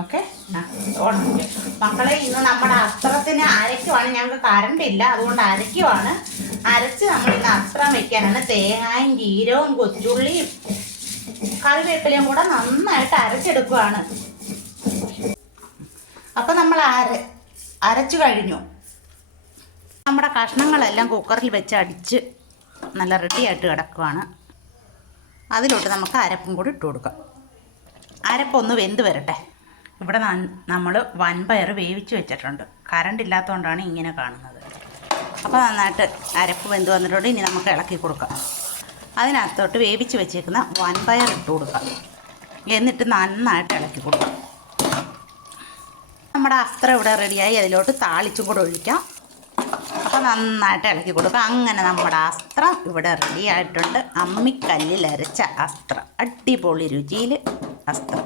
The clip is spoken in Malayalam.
ഓക്കെ. മക്കളെ, ഇന്ന് നമ്മുടെ അസ്ത്രത്തിന് അരയ്ക്കുവാണ്. ഞങ്ങൾക്ക് കറണ്ടില്ല, അതുകൊണ്ട് അരയ്ക്കുവാണ്. അരച്ച് നമ്മൾ ഇന്ന് അസ്ത്രം വെക്കാനാണ്. തേങ്ങയും ജീരവും കൊച്ചുള്ളിയും കറിവേപ്പിലയും കൂടെ നന്നായിട്ട് അരച്ചെടുക്കുവാണ്. അപ്പം നമ്മൾ അരച്ചു കഴിഞ്ഞു. നമ്മുടെ കഷ്ണങ്ങളെല്ലാം കുക്കറിൽ വെച്ച് അടിച്ച് നല്ല റെഡിയായിട്ട് കിടക്കുവാണ്. അതിലോട്ട് നമുക്ക് അരപ്പും കൂടി ഇട്ട് കൊടുക്കാം. അരപ്പൊന്ന് വെന്ത് വരട്ടെ. ഇവിടെ നമ്മൾ വൻപയർ വേവിച്ച് വെച്ചിട്ടുണ്ട്. കറണ്ട് ഇല്ലാത്തതുകൊണ്ടാണ് ഇങ്ങനെ കാണുന്നത്. അപ്പോൾ നന്നായിട്ട് അരപ്പ് വെന്ത് വന്നിട്ടുണ്ട്. ഇനി നമുക്ക് ഇളക്കി കൊടുക്കാം. അതിനകത്തോട്ട് വേവിച്ച് വെച്ചേക്കുന്ന വൻപയർ ഇട്ട് കൊടുക്കാം. എന്നിട്ട് നന്നായിട്ട് ഇളക്കി കൊടുക്കാം. നമ്മുടെ അസ്ത്രം ഇവിടെ റെഡിയായി. അതിലോട്ട് താളിച്ചും കൂടെ ഒഴിക്കാം. അപ്പോൾ നന്നായിട്ട് ഇളക്കി കൊടുക്കുക. അങ്ങനെ നമ്മുടെ അസ്ത്രം ഇവിടെ റെഡി ആയിട്ടുണ്ട്. അമ്മിക്കല്ലിൽ അരച്ച അസ്ത്രം, അടിപൊളി രുചിയിൽ അസ്ത്രം.